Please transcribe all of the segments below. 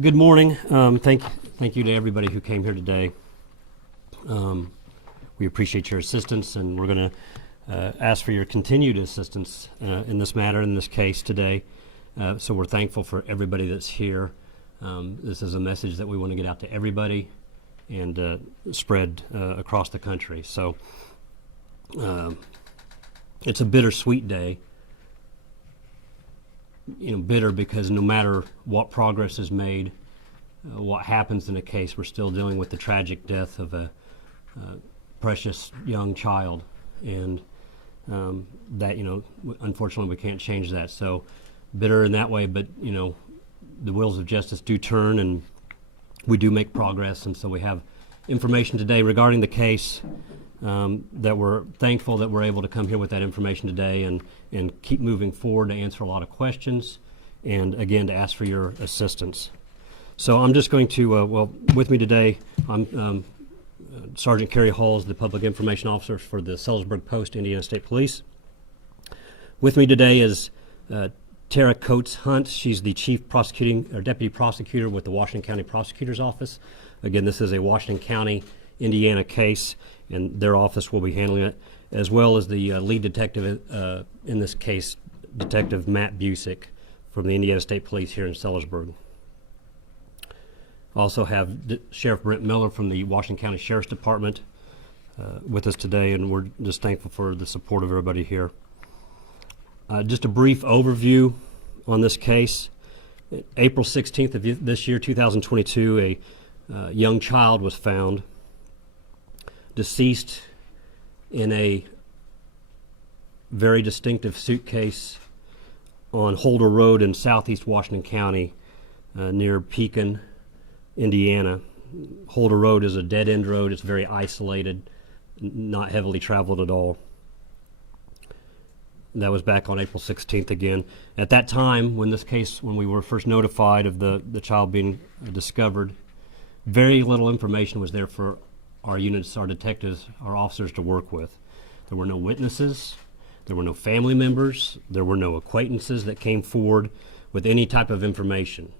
Good morning. Thank you to everybody who came here today. We appreciate your assistance, and we're going to ask for your continued assistance in this matter, in this case today. So we're thankful for everybody that's here. This is a message that we want to get out to everybody and spread across the country. So it's a bittersweet day. Bitter because no matter what progress is made, what happens in a case, we're still dealing with the tragic death of a precious young child, and that unfortunately we can't change that. So bitter in that way, but the wheels of justice do turn, and we do make progress, and so we have information today regarding the case. That we're thankful that we're able to come here with that information today and keep moving forward to answer a lot of questions and, again, to ask for your assistance. So I'm just going to, with me today, I'm Sergeant Carey Huls, the Public Information Officer for the Sellersburg Post, Indiana State Police. With me today is Tara Coates Hunt. She's the Deputy Prosecutor with the Washington County Prosecutor's Office. Again, this is a Washington County, Indiana case, and their office will be handling it, as well as the lead detective in this case, Detective Matt Busick from the Indiana State Police here in Sellersburg. Also have Sheriff Brent Miller from the Washington County Sheriff's Department with us today, and we're just thankful for the support of everybody here. Just a brief overview on this case. April 16th of this year, 2022, a young child was found deceased in a very distinctive suitcase on Holder Road in southeast Washington County near Pekin, Indiana. Holder Road is a dead-end road. It's very isolated, not heavily traveled at all. That was back on April 16th again. At that time, when we were first notified of the child being discovered, very little information was there for our units, our detectives, our officers to work with. There were no witnesses, there were no family members, there were no acquaintances that came forward with any type of information.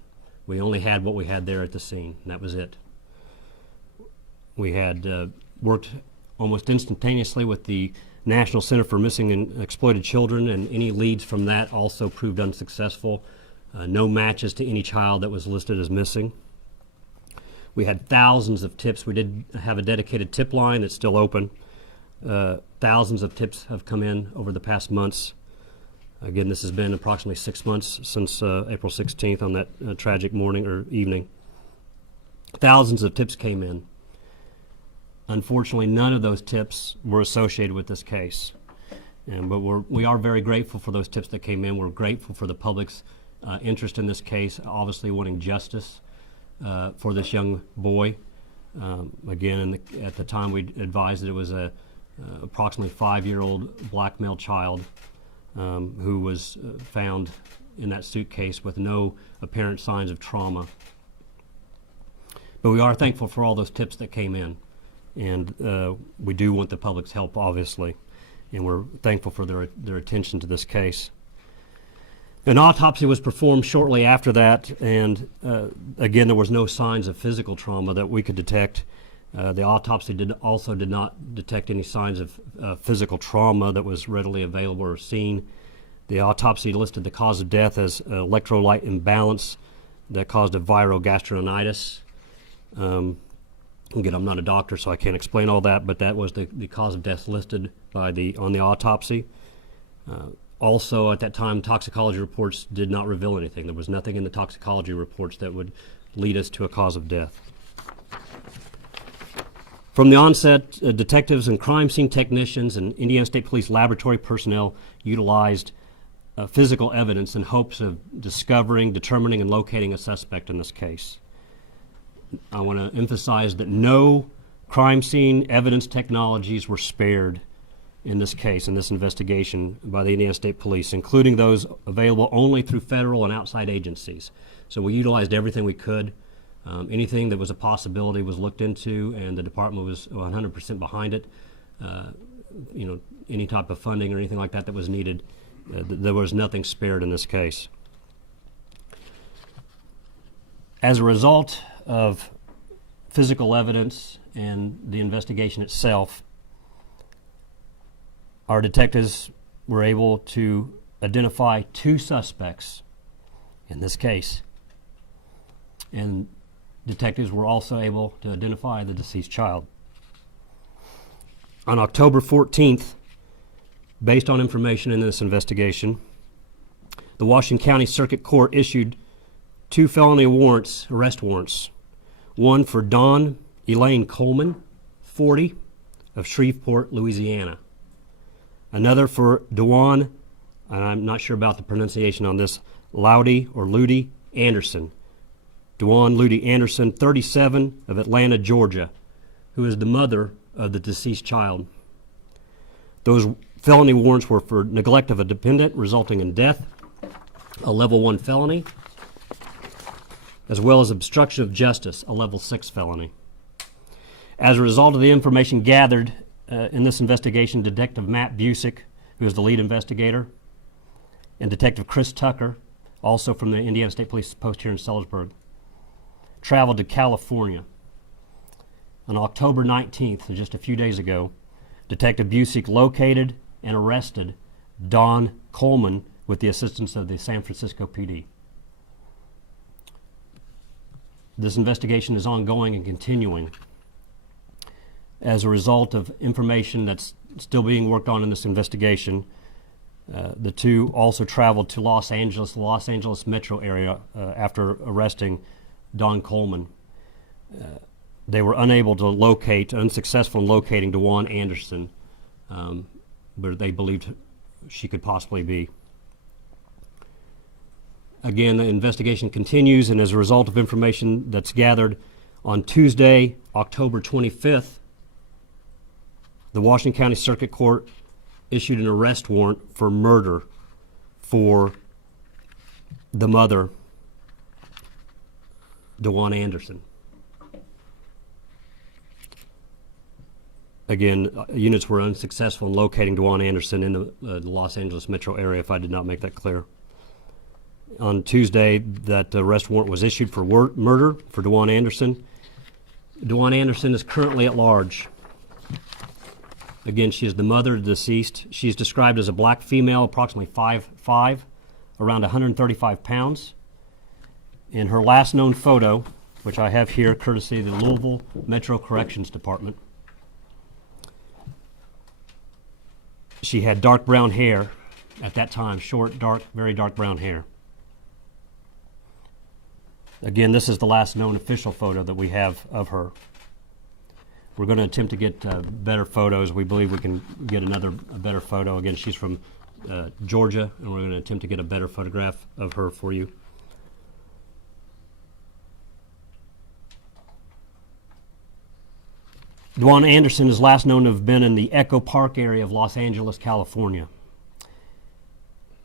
We only had what we had there at the scene, and that was it. We had worked almost instantaneously with the National Center for Missing and Exploited Children, and any leads from that also proved unsuccessful. No matches to any child that was listed as missing. We had thousands of tips. We did have a dedicated tip line that's still open. Thousands of tips have come in over the past months. Again, this has been approximately 6 months since April 16th on that tragic morning or evening. Thousands of tips came in. Unfortunately, none of those tips were associated with this case. But we are very grateful for those tips that came in. We're grateful for the public's interest in this case, obviously wanting justice for this young boy. Again, at the time we advised that it was a approximately 5-year-old black male child who was found in that suitcase with no apparent signs of trauma. But we are thankful for all those tips that came in, and we do want the public's help, obviously, and we're thankful for their attention to this case. An autopsy was performed shortly after that, and again, there was no signs of physical trauma that we could detect. The autopsy did not detect any signs of physical trauma that was readily available or seen. The autopsy listed the cause of death as electrolyte imbalance that caused a viral gastroenteritis. Again, I'm not a doctor, so I can't explain all that, but that was the cause of death listed on the autopsy. Also, at that time, toxicology reports did not reveal anything. There was nothing in the toxicology reports that would lead us to a cause of death. From the onset, detectives and crime scene technicians and Indiana State Police laboratory personnel utilized physical evidence in hopes of discovering, determining, and locating a suspect in this case. I want to emphasize that no crime scene evidence technologies were spared in this case, in this investigation by the Indiana State Police, including those available only through federal and outside agencies. So we utilized everything we could. Anything that was a possibility was looked into, and the department was 100% behind it. Any type of funding or anything like that was needed, there was nothing spared in this case. As a result of physical evidence and the investigation itself, our detectives were able to identify 2 suspects in this case. And detectives were also able to identify the deceased child. On October 14th, based on information in this investigation, the Washington County Circuit Court issued 2 felony warrants, arrest warrants. One for Dawn Elaine Coleman, 40, of Shreveport, Louisiana. Another for Dewan, and I'm not sure about the pronunciation on this, Ludi Anderson. Dewan Ludi Anderson, 37, of Atlanta, Georgia, who is the mother of the deceased child. Those felony warrants were for neglect of a dependent resulting in death, a level 1 felony, as well as obstruction of justice, a level 6 felony. As a result of the information gathered in this investigation, Detective Matt Busick, who is the lead investigator, and Detective Chris Tucker, also from the Indiana State Police Post here in Sellersburg, traveled to California. On October 19th, so just a few days ago, Detective Busick located and arrested Dawn Coleman with the assistance of the San Francisco PD. This investigation is ongoing and continuing. As a result of information that's still being worked on in this investigation, the 2 also traveled to Los Angeles metro area after arresting Dawn Coleman. They were unsuccessful in locating Dewan Anderson, where they believed she could possibly be. Again, the investigation continues, and as a result of information that's gathered, on Tuesday, October 25th, the Washington County Circuit Court issued an arrest warrant for murder for the mother, Dewan Anderson. Again, units were unsuccessful in locating Dewan Anderson in the Los Angeles metro area, if I did not make that clear. On Tuesday, that arrest warrant was issued for murder for Dewan Anderson. Dewan Anderson is currently at large. Again, she is the mother of the deceased. She's described as a black female, approximately 5'5", around 135 pounds. In her last known photo, which I have here courtesy of the Louisville Metro Corrections Department, she had dark brown hair at that time, short, dark, very dark brown hair. Again, this is the last known official photo that we have of her. We're going to attempt to get better photos. We believe we can get a better photo. Again, she's from Georgia, and we're going to attempt to get a better photograph of her for you. Dewan Anderson is last known to have been in the Echo Park area of Los Angeles, California.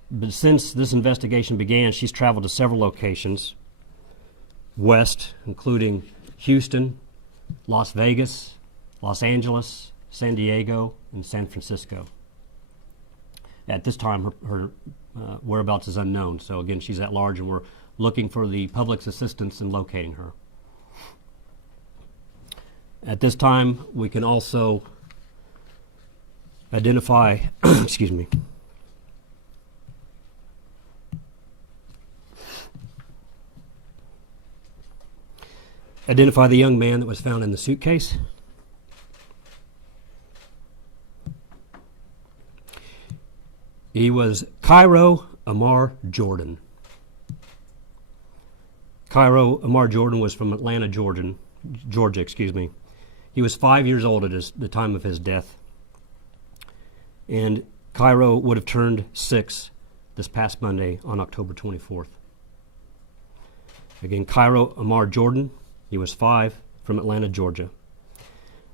But since this investigation began, she's traveled to several locations west, including Houston, Las Vegas, Los Angeles, San Diego, and San Francisco. At this time, her whereabouts is unknown. So again, she's at large, and we're looking for the public's assistance in locating her. At this time, we can also identify, excuse me, identify the young man that was found in the suitcase. He was Carey Amar Jordan. Carey Amar Jordan was from Atlanta, Georgia. He was 5 years old at the time of his death. And Carey would have turned 6 this past Monday on October 24th. Again, Carey Amar Jordan, he was 5, from Atlanta, Georgia.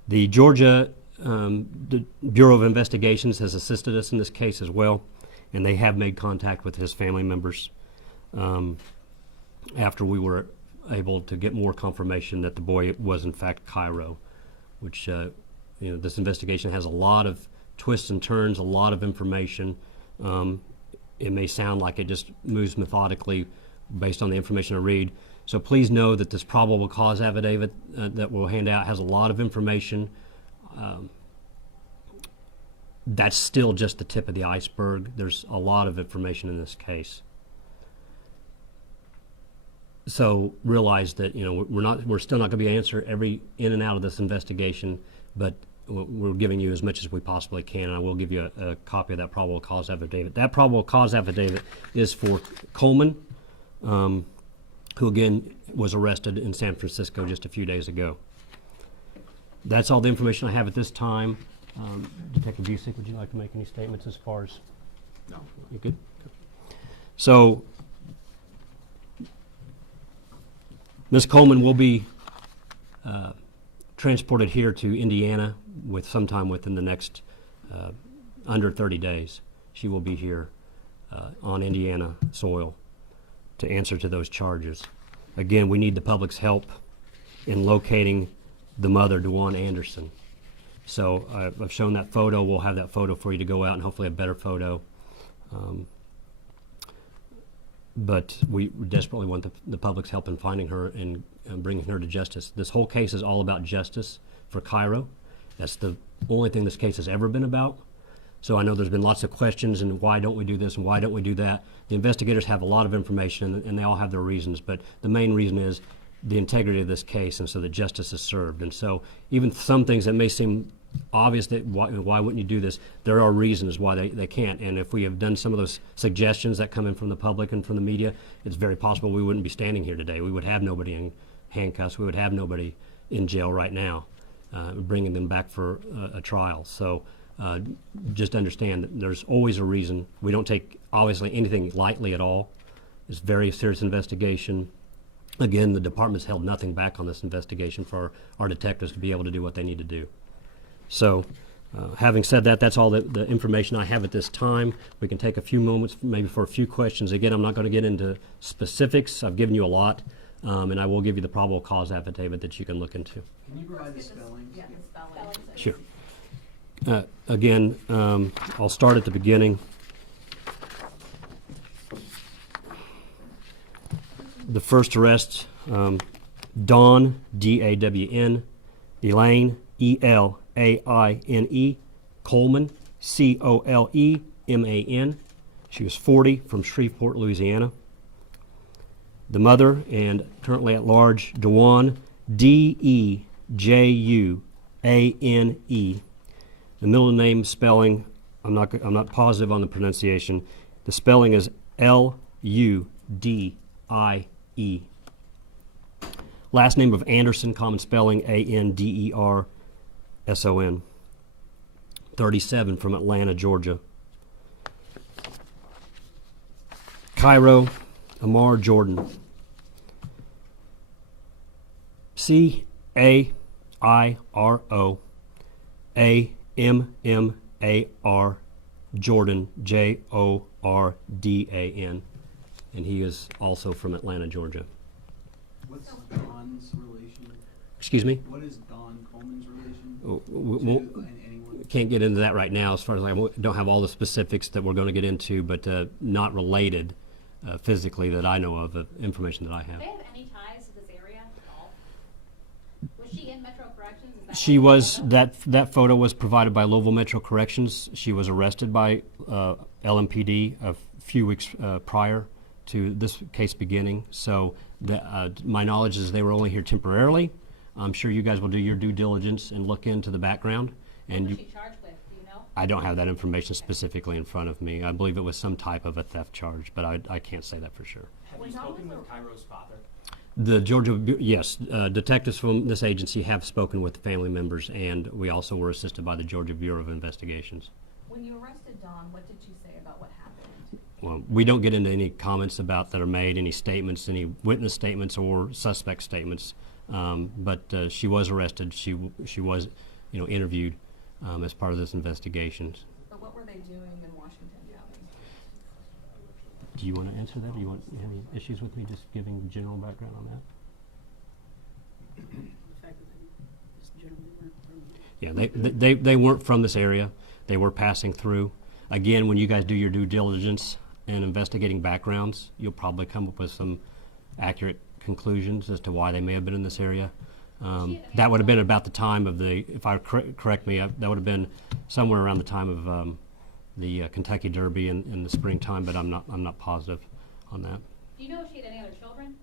The Georgia the Bureau of Investigations has assisted us in this case as well, and they have made contact with his family members after we were able to get more confirmation that the boy was in fact Carey, which this investigation has a lot of twists and turns, a lot of information. It may sound like it just moves methodically based on the information I read. So please know that this probable cause affidavit that we'll hand out has a lot of information. That's still just the tip of the iceberg. There's a lot of information in this case. So realize that, you know, we're still not going to be able to answer every in and out of this investigation, but we're giving you as much as we possibly can, and I will give you a copy of that probable cause affidavit. That probable cause affidavit is for Coleman, who again was arrested in San Francisco just a few days ago. That's all the information I have at this time. Detective Busick, would you like to make any statements as far as? No. You good? So, Ms. Coleman will be transported here to Indiana sometime within the next under 30 days. She will be here on Indiana soil to answer to those charges. Again, we need the public's help in locating the mother, DeJuan Anderson. So I've shown that photo. We'll have that photo for you to go out and hopefully a better photo. But we desperately want the public's help in finding her and bringing her to justice. This whole case is all about justice for Cairo. That's the only thing this case has ever been about. So I know there's been lots of questions and why don't we do this and why don't we do that. The investigators have a lot of information and they all have their reasons, but the main reason is the integrity of this case and so that justice is served. And so even some things that may seem obvious, that why wouldn't you do this, there are reasons why they can't. And if we have done some of those suggestions that come in from the public and from the media, it's very possible we wouldn't be standing here today. We would have nobody in handcuffs. We would have nobody in jail right now, bringing them back for a trial. So just understand that there's always a reason. We don't take, obviously, anything lightly at all. It's a very serious investigation. Again, the department's held nothing back on this investigation for our detectives to be able to do what they need to do. So, having said that, that's all the information I have at this time. We can take a few moments maybe for a few questions. Again, I'm not going to get into specifics. I've given you a lot, and I will give you the probable cause affidavit that you can look into. Can you provide the spelling? Yeah, the spelling. Sure. Again, I'll start at the beginning. The first arrest, Dawn, D-A-W-N, Elaine, E-L-A-I-N-E, Coleman, C-O-L-E-M-A-N. She was 40, from Shreveport, Louisiana. The mother and currently at large, DeJuan, D-E-J-U-A-N-E. The middle name spelling, I'm not positive on the pronunciation. The spelling is L-U-D-I-E. Last name of Anderson, common spelling A-N-D-E-R-S-O-N. 37, from Atlanta, Georgia. Cairo, Amar Jordan. C-A-I-R-O-A-M-M-A-R Jordan, J-O-R-D-A-N. And he is also from Atlanta, Georgia. What's Don's relation? Excuse me? What is Don Coleman's relation Oh, to anyone? Can't get into that right now, as far as I don't have all the specifics that we're going to get into, but not related physically that I know of information that I Do have. they have any ties to this area at all? Was she in Metro Corrections? Is that She what was, the photo? that photo was provided by Louisville Metro Corrections. She was arrested by LMPD a few weeks prior to this case beginning. So my knowledge is they were only here temporarily. I'm sure you guys will do your due diligence and look into the background. What And was she charged with? Do you know? I don't have that information specifically in front of me. I believe it was some type of a theft charge, but I can't say that for sure. Have you spoken with Cairo's father? The Georgia, yes, detectives from this agency have spoken with family members, and we also were assisted by the Georgia Bureau of Investigations. When you arrested Dawn, what did you say about what happened? Well, we don't get into any comments about that are made, any statements, any witness statements or suspect statements. But she was arrested. She was, interviewed as part of this investigation. But what were they doing in Washington County? Do you want to answer that? Do you want any issues with me just giving general background on that? The fact that they just generally weren't from. Yeah, they weren't from this area. They were passing through. Again, when you guys do your due diligence and investigating backgrounds, you'll probably come up with some accurate conclusions as to why they may have been in this area. She- That would have been about the time of the, if I correct me, that would have been somewhere around the time of the Kentucky Derby in the springtime, but I'm not positive on that. Do you know if she had any other children?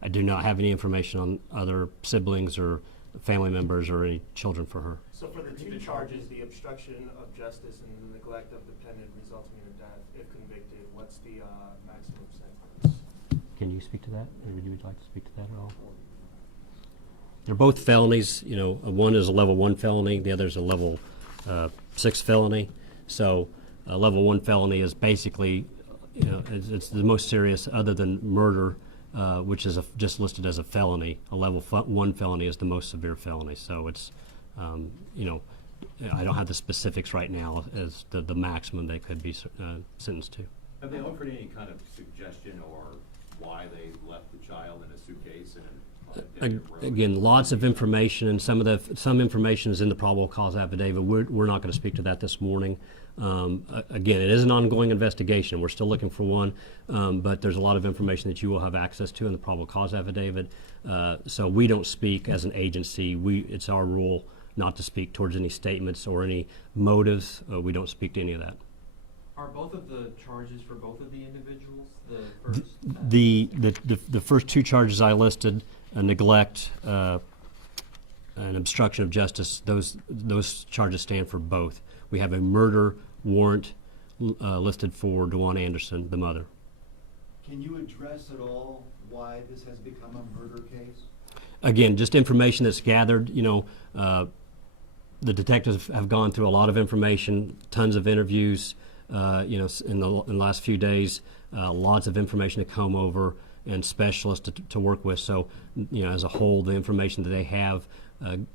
I do not have any information on other siblings or family members or any children for her. So for the two charges, the obstruction of justice and the neglect of dependent resulting in a death, if convicted, what's the maximum sentence? Can you speak to that, or would you like to speak to that at all? They're both felonies. You know, one is a level 1 felony, the other is a level 6 felony. So a level 1 felony is basically, you know, it's the most serious other than murder, which is just listed as a felony. A level 1 felony is the most severe felony. So it's, you know, I don't have the specifics right now as the maximum they could be sentenced to. Have they offered any kind of suggestion or why they left the child in a suitcase and on a desert road? Again, lots of information, and some information is in the probable cause affidavit. We're not going to speak to that this morning. Again, it is an ongoing investigation. We're still looking for one, but there's a lot of information that you will have access to in the probable cause affidavit. So we don't speak as an agency. It's our rule not to speak towards any statements or any motives. We don't speak to any of that. Are both of the charges for both of the individuals the first? The first two charges I listed, neglect and obstruction of justice, those charges stand for both. We have a murder warrant listed for DeJuan Anderson, the mother. Can you address at all why this has become a murder case? Again, just information that's gathered. You know, the detectives have gone through a lot of information, tons of interviews. You know, in the last few days, lots of information to comb over and specialists to work with. So, you know, as a whole, the information that they have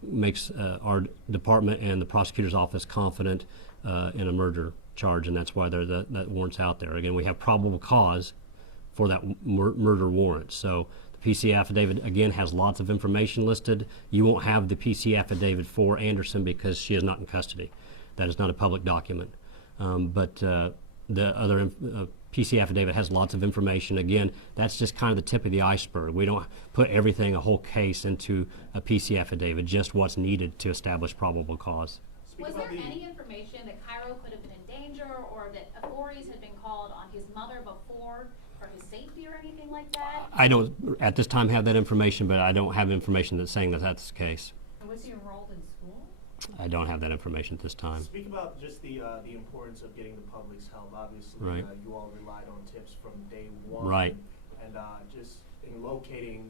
makes our department and the prosecutor's office confident in a murder charge, and that's why that warrant's out there. Again, we have probable cause for that murder warrant. So the PC affidavit, again, has lots of information listed. You won't have the PC affidavit for Anderson because she is not in custody. That is not a public document. But the other PC affidavit has lots of information. Again, that's just kind of the tip of the iceberg. We don't put everything, a whole case, into a PC affidavit, just what's needed to establish probable cause. Was there any information that Cairo could have been in danger or that authorities had been called on his mother before for his safety or anything like that? I don't, at this time, have that information, but I don't have information that's saying that that's the case. And was he enrolled in school? I don't have that information at this time. Speak about just the importance of getting the public's help. Obviously, Right. You all relied on tips from day one. Right. And just in locating,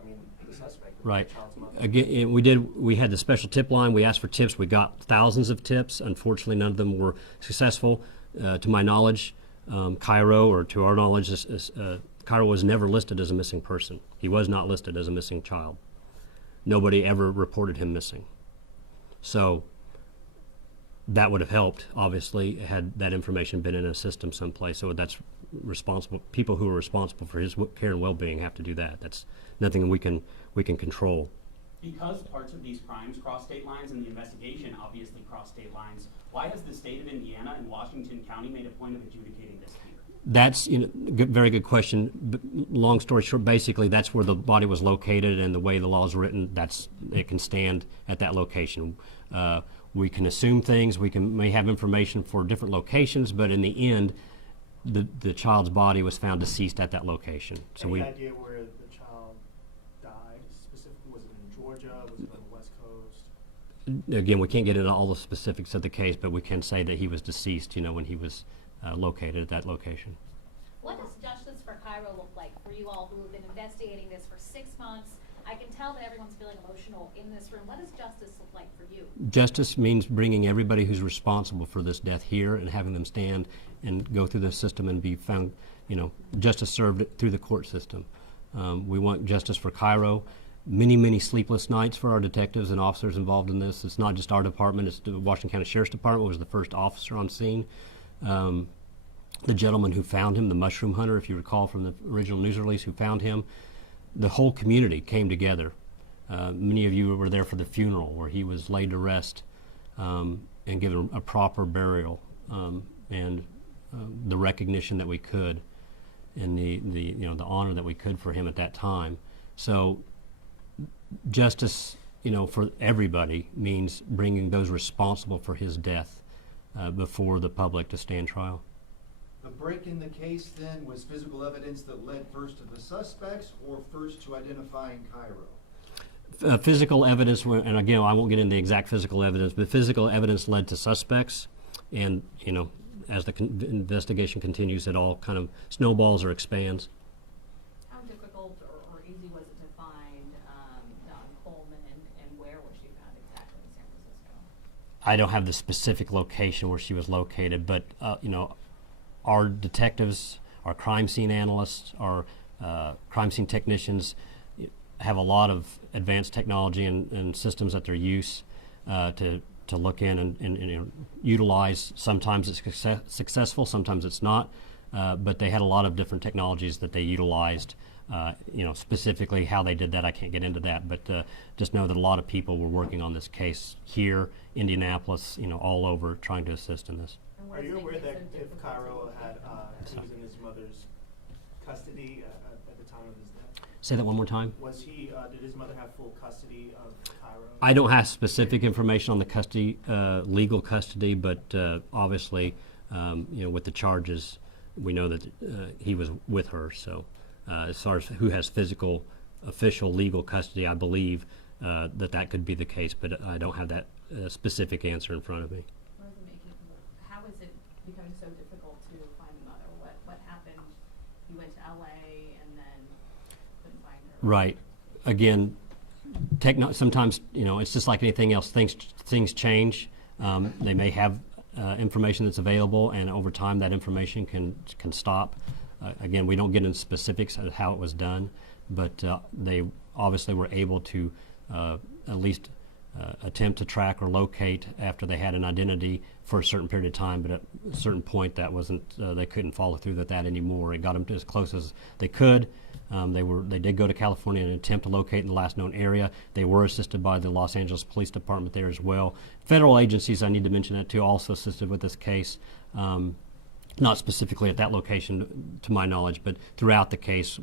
I mean, the suspect, Right. the child's mother. Again, we had the special tip line. We asked for tips. We got thousands of tips. Unfortunately, none of them were successful. To my knowledge, Cairo, or to our knowledge, Cairo was never listed as a missing person. He was not listed as a missing child. Nobody ever reported him missing. So that would have helped, obviously, had that information been in a system someplace. So that's responsible. People who are responsible for his care and well-being have to do that. That's nothing we can control. Because parts of these crimes cross state lines and the investigation obviously cross state lines, why has the state of Indiana and Washington County made a point of adjudicating this here? That's, you know, very good question. Long story short, basically, that's where the body was located, and the way the law is written, it can stand at that location. We can assume things. We may have information for different locations, but in the end, the child's body was found deceased at that location. So Any idea where the child died specifically? Was it in Georgia? Was it on the West Coast? Again, we can't get into all the specifics of the case, but we can say that he was deceased, you know, when he was located at that location. What does justice for Cairo look like for you all who have been investigating this for 6 months? I can tell that everyone's feeling emotional in this room. What does justice look like for you? Justice means bringing everybody who's responsible for this death here and having them stand and go through the system and be found, you know, justice served through the court system. We want justice for Cairo. Many sleepless nights for our detectives and officers involved in this. It's not just our department, it's the Washington County Sheriff's Department was the first officer on scene. The gentleman who found him, the mushroom hunter, if you recall from the original news release, who found him, the whole community came together. Many of you were there for the funeral where he was laid to rest and given a proper burial and the recognition that we could and the honor that we could for him at that time. So justice, for everybody means bringing those responsible for his death before the public to stand trial. The break in the case then was physical evidence that led first to the suspects or first to identifying Cairo? Physical evidence, and again, I won't get into the exact physical evidence, but physical evidence led to suspects, and as the investigation continues, it all kind of snowballs or expands. How difficult or easy was it to find Don Coleman, and where was she found exactly in San Francisco? I don't have the specific location where she was located, but our detectives, our crime scene analysts, our crime scene technicians have a lot of advanced technology and systems at their use to look in and utilize. Sometimes it's successful, sometimes it's not, but they had a lot of different technologies that they utilized. Specifically how they did that, I can't get into that, but just know that a lot of people were working on this case here, Indianapolis, all over, trying to assist in this. And what Are does you make aware it that so if difficult Cairo to- had, he was in his mother's custody at the time of his death? Say that one more time. Was he, did his mother have full custody of Cairo? I don't have specific information on the custody, legal custody, but obviously, with the charges, we know that he was with her. So, as far as who has physical, official, legal custody, I believe that could be the case, but I don't have that specific answer in front of me. What does it make it, how is it becoming so difficult to find the mother? What happened? You went to LA and then couldn't find her? Right. Again, sometimes, it's just like anything else. Things change. They may have information that's available, and over time that information can stop. Again, we don't get into specifics of how it was done, but they obviously were able to at least attempt to track or locate after they had an identity for a certain period of time, but at a certain point that wasn't, they couldn't follow through with that anymore. It got them as close as they could. They did go to California and attempt to locate in the last known area. They were assisted by the Los Angeles Police Department there as well. Federal agencies, I need to mention that too, also assisted with this case. Not specifically at that location, to my knowledge, but throughout the case,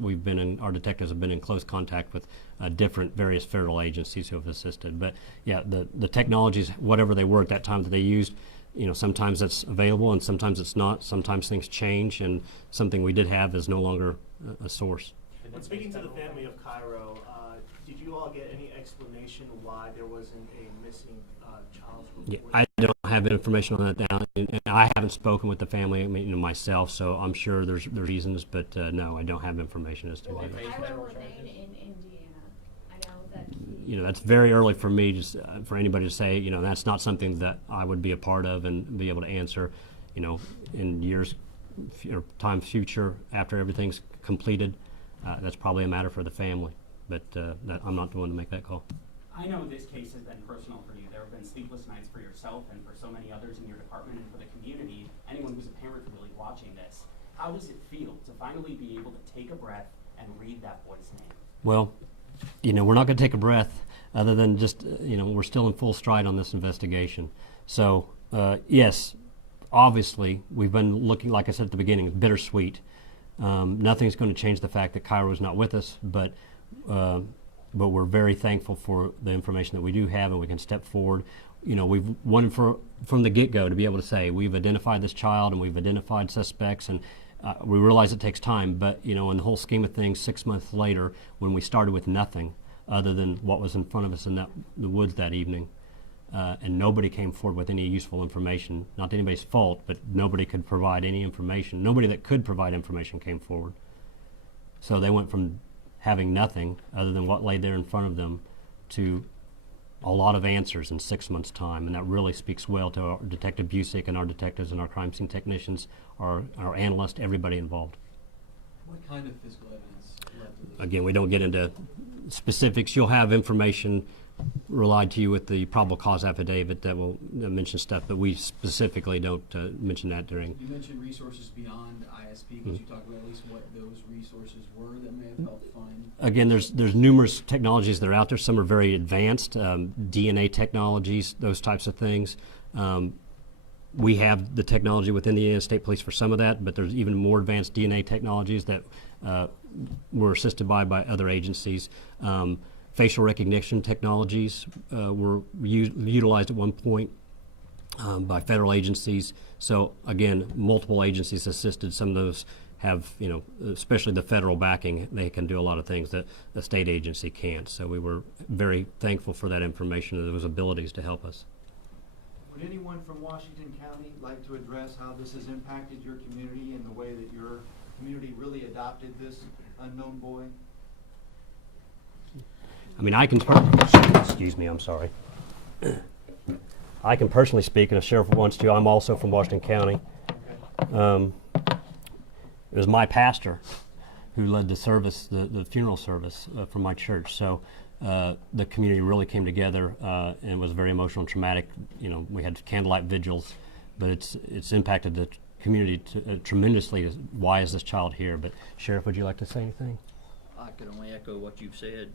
our detectives have been in close contact with various federal agencies who have assisted. But yeah, the technologies, whatever they were at that time that they used, sometimes that's available and sometimes it's not. Sometimes things change, and something we did have is no longer a source. When speaking to the family of Cairo, did you all get any explanation why there wasn't a missing child Yeah, report? I don't have information on that now, and I haven't spoken with the family, myself, so I'm sure there's reasons, but no, I don't have information as to why. Does Cairo remain in Indiana? I know that That's very early for me, just for anybody to say. That's not something that I would be a part of and be able to answer. In years or time future, after everything's completed, that's probably a matter for the family. But I'm not the one to make that call. I know this case has been personal for you. There have been sleepless nights for yourself and for so many others in your department and for the community, anyone who's a parent really watching this. How does it feel to finally be able to take a breath and read that boy's name? Well, we're not going to take a breath other than just, we're still in full stride on this investigation. So, yes, obviously, we've been looking, like I said at the beginning, bittersweet. Nothing's going to change the fact that Cairo's not with us, but we're very thankful for the information that we do have, and we can step forward. We've wanted from the get-go to be able to say we've identified this child and we've identified suspects, and we realize it takes time, but in the whole scheme of things, 6 months later, when we started with nothing other than what was in front of us in the woods that evening, and nobody came forward with any useful information. Not anybody's fault, but nobody could provide any information. Nobody that could provide information came forward. So they went from having nothing other than what lay there in front of them to a lot of answers in 6 months' time, and that really speaks well to our Detective Busick and our detectives and our crime scene technicians, our analysts, everybody involved. What kind of physical evidence led to this? Again, we don't get into specifics. You'll have information relied to you with the probable cause affidavit that will mention stuff, but we specifically don't mention that during. You mentioned resources beyond ISP. Could you talk about at least what those resources were that may have helped find? Again, there's numerous technologies that are out there. Some are very advanced, DNA technologies, those types of things. We have the technology within the Indiana State Police for some of that, but there's even more advanced DNA technologies that were assisted by other agencies. Facial recognition technologies were utilized at one point by federal agencies. So again, multiple agencies assisted. Some of those have, especially the federal backing, they can do a lot of things that the state agency can't. So we were very thankful for that information and those abilities to help us. Would anyone from Washington County like to address how this has impacted your community and the way that your community really adopted this unknown boy? I mean, excuse me, I'm sorry. I can personally speak, and if Sheriff wants to, I'm also from Washington County. It was my pastor who led the service, the funeral service from my church. So the community really came together and it was very emotional and traumatic. We had candlelight vigils, but it's impacted the community tremendously. Why is this child here? But Sheriff, would you like to say anything? I could only echo what you've said,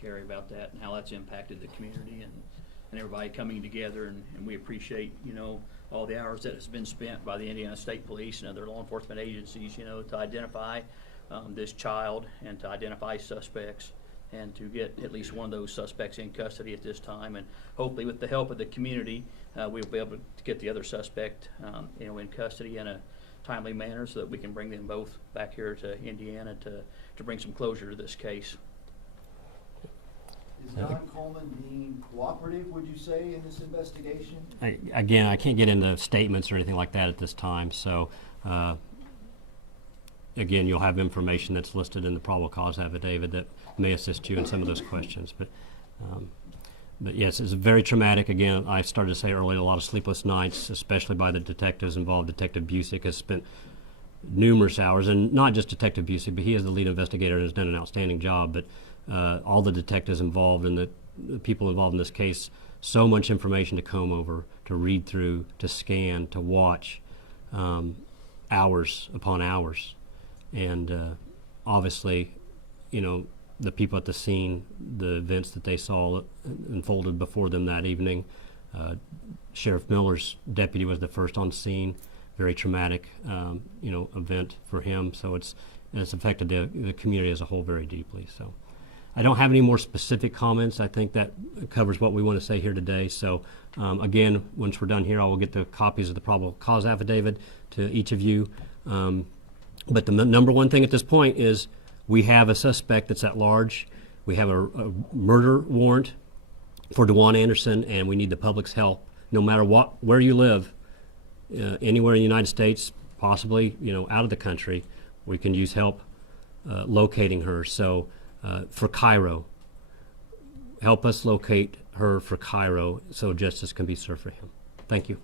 Carey, about that and how that's impacted the community and everybody coming together, and we appreciate, all the hours that has been spent by the Indiana State Police and other law enforcement agencies, to identify this child and to identify suspects and to get at least one of those suspects in custody at this time. And hopefully with the help of the community, we'll be able to get the other suspect, in custody in a timely manner so that we can bring them both back here to Indiana to bring some closure to this case. Is Don Coleman being cooperative, would you say, in this investigation? Again, I can't get into statements or anything like that at this time. So, again, you'll have information that's listed in the probable cause affidavit that may assist you in some of those questions. But yes, it's very traumatic. Again, I started to say earlier, a lot of sleepless nights, especially by the detectives involved. Detective Busick has spent numerous hours, and not just Detective Busick, but he is the lead investigator and has done an outstanding job. But all the detectives involved and the people involved in this case, so much information to comb over, to read through, to scan, to watch, hours upon hours. And obviously, the people at the scene, the events that they saw unfolded before them that evening. Sheriff Miller's deputy was the first on scene. Very traumatic, event for him. So it's affected the community as a whole very deeply. So I don't have any more specific comments. I think that covers what we want to say here today. So again, once we're done here, I will get the copies of the probable cause affidavit to each of you. But the number one thing at this point is we have a suspect that's at large. We have a murder warrant for DeJuan Anderson, and we need the public's help. No matter where you live, anywhere in the United States, possibly out of the country, we can use help locating her. So for Cairo, help us locate her for Cairo so justice can be served for him. Thank you.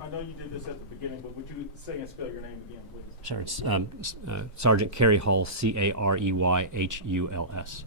I know you did this at the beginning, but would you say and spell your name again, please? Sure. It's Sergeant Carey Huls, Careyhuls.